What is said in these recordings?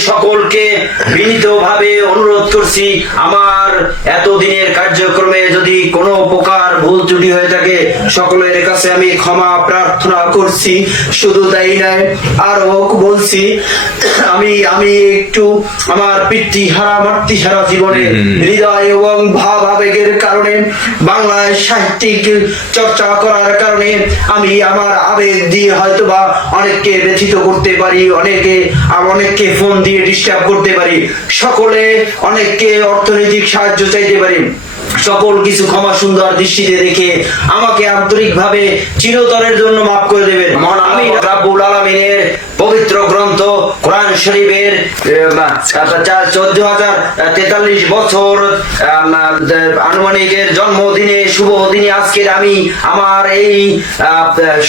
সকলকে বিনীতভাবে অনুরোধ করছি আমার এতদিনের কার্যক্রমে যদি কোনো প্রকার ভুল ত্রুটি হয়ে থাকে সকলের কাছে আমি ক্ষমা প্রার্থনা করছি। শুধু তাই নয় আরও বলছি আমি আমি একটু আমার পিতৃহারা মাতৃহারা জীবনে হৃদয় এবং ভাব আবেগের কারণে বাংলায় সাহিত্যিক চর্চা করার কারণে আমি আমার আবেগ দিয়ে হয়তো বা অনেককে ব্যথিত করতে পারি অনেকে অনেককে ফোন দিয়ে ডিস্টার্ব করতে পারি। সকলে অনেককে অর্থনৈতিক সাহায্য চাইতে পারি। সকল কিছু ক্ষমা সুন্দর দৃষ্টিতে দেখে আমাকে আন্তরিক ভাবে চিরতরের জন্য মাফ করে দেবেন। আমি রাব্বুল আলমিনের পবিত্র গ্রন্থ কোরআন শরীফের চোদ্দ হাজার তেতাল্লিশ বছর আনুমানিকের জন্মদিনে শুভ দিনে আজকের আমি আমার এই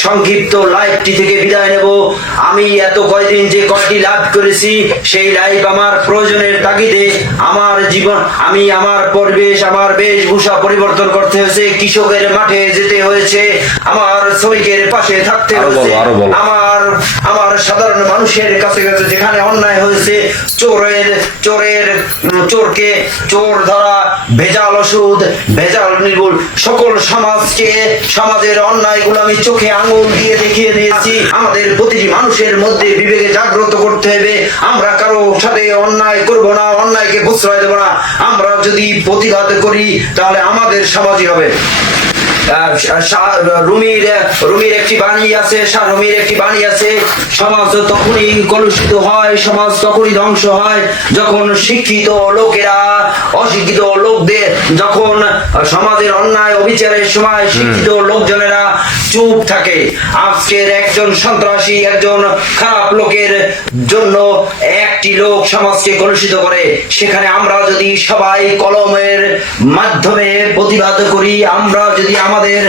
সংক্ষিপ্ত লাইভটি থেকে বিদায় নেব। আমি এত কয়দিন যে কয়টি লাভ করেছি সেই লাইভ আমার প্রয়োজনের তাগিদে আমার জীবন আমি আমার পরিবেশ আমার বেশভূষা পরিবর্তন করতে হয়েছে কৃষকের মাঠে যেতে হয়েছে আমার শ্রমিকের পাশে থাকতে হয়েছে আমার আমার সাধারণ মানুষের কাছে কাছে যেখানে অন্যায় হয়েছে, চোরের চোরের চোরকে চোর ধরা, ভেজাল ওষুধ, ভেজাল নির্মূল, সকল সমাজকে, সমাজের অন্যায়গুলো আমি চোখে আঙুল দিয়ে দেখিয়ে দিয়েছি। আমাদের প্রতিটি মানুষের মধ্যে বিবেকে জাগ্রত করতে হবে। আমরা কারও সাথে অন্যায় করব না, অন্যায়কে প্রশ্রয় দেব না। আমরা যদি প্রতিবাদ করি, তাহলে আমাদের সমাজই হবে। রুমির রুমির একটি বাণী আছে রুমির একটি বাণী আছে। সমাজ তখনই কলুষিত হয় সমাজ তখনই ধ্বংস হয়। যখন শিক্ষিত লোকেরা অশিক্ষিত লোকদের যখন সমাজের অন্যায় অবিচারের সময় শিক্ষিত লোকজনেরা চুপ থাকে। আজকের একজন সন্ত্রাসী একজন খারাপ লোকের জন্য একটি লোক সমাজকে কলুষিত করে। সেখানে আমরা যদি সবাই কলমের মাধ্যমে প্রতিবাদ করি আমরা যদি আমাদের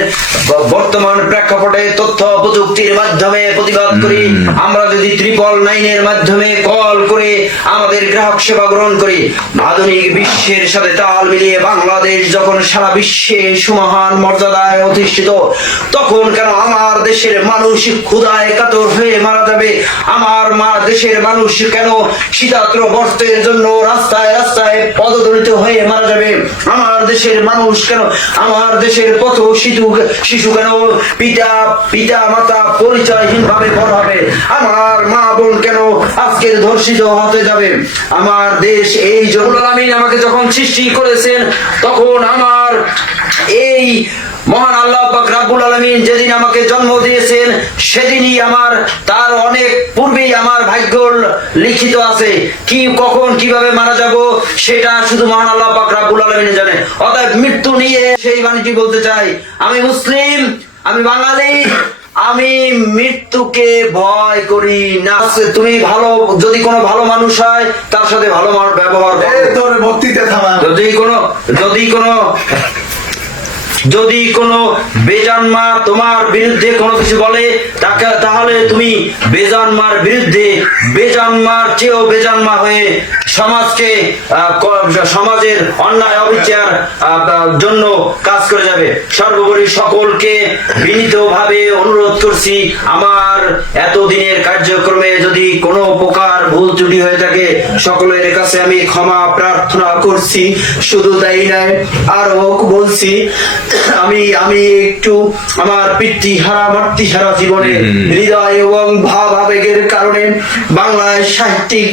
বর্তমান প্রেক্ষাপটে তথ্য প্রযুক্তির মাধ্যমে প্রতিবাদ করি আমরা যদি ত্রিপল নাইনের মাধ্যমে আমাদের গ্রাহক সেবা গ্রহণ করি। আধুনিক বিশ্বের সাথে তাল মিলিয়ে বাংলাদেশ যখন সারা বিশ্বে সুমহান মর্যাদায় অধিষ্ঠিত, তখন কেন আমার দেশের মানুষ ক্ষুধায় কাতর হয়ে মারা যাবে? আমার মা দেশের মানুষ কেন শীতাত্র বস্ত্রের জন্য রাস্তায় রাস্তায় পদদলিত হয়ে মারা যাবে? আমার দেশের মানুষ কেন, আমার দেশের পথ শিশু শিশু কেন পিতা পিতা, মাতা পরিচয়হীন ভাবে বড় হবে? আমার মা বোন কেন আজকে ধর্ষিত হতে যাবে। আমার দেশ এই জহুরুল আমিন আমাকে যখন সৃষ্টি করেছেন, তখন আমার এই মহান আল্লাহ পাক রাব্বুল আলামিন যেদিন আমাকে জন্ম দিয়েছেন, সেদিনই আমার, তার অনেক পূর্বেই আমার ভাগ্য লিখিত আছে। কি, কখন, কীভাবে মারা যাব, সেটা শুধু মহান আল্লাহ পাক রাব্বুল আলামিন জানে। অতএব মৃত্যু নিয়ে সেই বাণীটি বলতে চাই। আমি মুসলিম, আমি বাঙালি আমি মৃত্যুকে ভয় করি না। তুমি ভালো যদি কোনো ভালো মানুষ হয় তার সাথে ভালো ব্যবহার তোর ভক্তিতে থামা। যদি কোনো যদি কোনো যদি কোনো বেজানমা তোমার বিরুদ্ধে কোনো কিছু বলে তাকে তাহলে তুমি বেজানমার বিরুদ্ধে বেজানমার চেয়েও বেজানমা হয়ে সমাজকে সমাজের অন্যায় অবিচার জন্য কাজ করে যাবে। সর্বোপরি সকলকে বিনীতভাবে অনুরোধ করছি আমার এতদিনের কার্যক্রমে যদি কোনো প্রকার ভুল ত্রুটি হয়ে থাকে সকলের কাছে আমি ক্ষমা প্রার্থনা করছি। শুধু তাই নয় আরও বলছি আমি আমি একটু আমার পিতৃহারা মাতৃহারা জীবনে হৃদয় এবং ভাব আবেগের কারণে বাংলায় সাহিত্যিক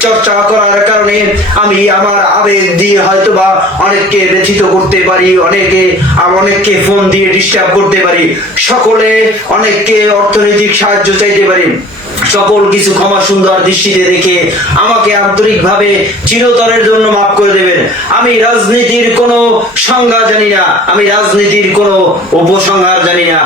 চর্চা করার কারণে আমি আমার আবেগ দিয়ে হয়তো বা অনেককে ব্যথিত করতে পারি, অনেকে অনেককে ফোন দিয়ে ডিস্টার্ব করতে পারি, সকলে অনেককে অর্থনৈতিক সাহায্য চাইতে পারি। সকল কিছু ক্ষমা সুন্দর দৃষ্টিতে দেখে আমাকে আন্তরিক ভাবে চিরতরের জন্য মাফ করে দেবেন। আমি রাজনীতির কোনো সংজ্ঞা জানি না, আমি রাজনীতির কোনো উপসংহার জানি না।